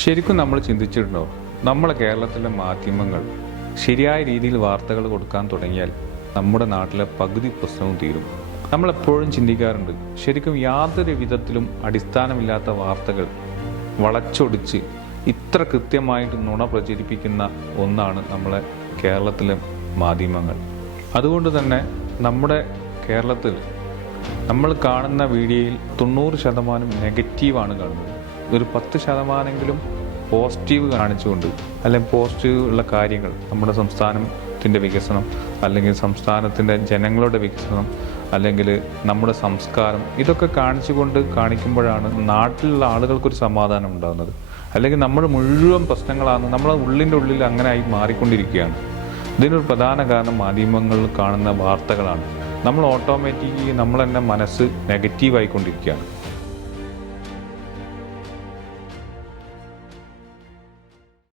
ശരിക്കും നമ്മൾ ചിന്തിച്ചിട്ടുണ്ടോ, നമ്മളെ കേരളത്തിലെ മാധ്യമങ്ങൾ ശരിയായ രീതിയിൽ വാർത്തകൾ കൊടുക്കാൻ തുടങ്ങിയാൽ നമ്മുടെ നാട്ടിലെ പകുതി പ്രശ്നവും തീരും. നമ്മളെപ്പോഴും ചിന്തിക്കാറുണ്ട്, ശരിക്കും യാതൊരു വിധത്തിലും അടിസ്ഥാനമില്ലാത്ത വാർത്തകൾ വളച്ചൊടിച്ച് ഇത്ര കൃത്യമായിട്ട് നുണ പ്രചരിപ്പിക്കുന്ന ഒന്നാണ് നമ്മളെ കേരളത്തിലെ മാധ്യമങ്ങൾ. അതുകൊണ്ട് തന്നെ നമ്മുടെ കേരളത്തിൽ നമ്മൾ കാണുന്ന വീഡിയോയിൽ 90% നെഗറ്റീവാണ് കാണുന്നത്. ഒരു 10% പോസിറ്റീവ് കാണിച്ചുകൊണ്ട്, അല്ലെങ്കിൽ പോസിറ്റീവ് ഉള്ള കാര്യങ്ങൾ, നമ്മുടെ സംസ്ഥാനത്തിൻ്റെ വികസനം, അല്ലെങ്കിൽ സംസ്ഥാനത്തിൻ്റെ ജനങ്ങളുടെ വികസനം, അല്ലെങ്കിൽ നമ്മുടെ സംസ്കാരം, ഇതൊക്കെ കാണിക്കുമ്പോഴാണ് നാട്ടിലുള്ള ആളുകൾക്കൊരു സമാധാനം ഉണ്ടാകുന്നത്. അല്ലെങ്കിൽ നമ്മുടെ മുഴുവൻ പ്രശ്നങ്ങളാണ് നമ്മളെ ഉള്ളിൻ്റെ ഉള്ളിൽ അങ്ങനെ ആയി മാറിക്കൊണ്ടിരിക്കുകയാണ്. ഇതിനൊരു പ്രധാന കാരണം മാധ്യമങ്ങളിൽ കാണുന്ന വാർത്തകളാണ്. നമ്മൾ ഓട്ടോമാറ്റിക്കലി നമ്മൾ തന്നെ മനസ്സ് നെഗറ്റീവായിക്കൊണ്ടിരിക്കുകയാണ്.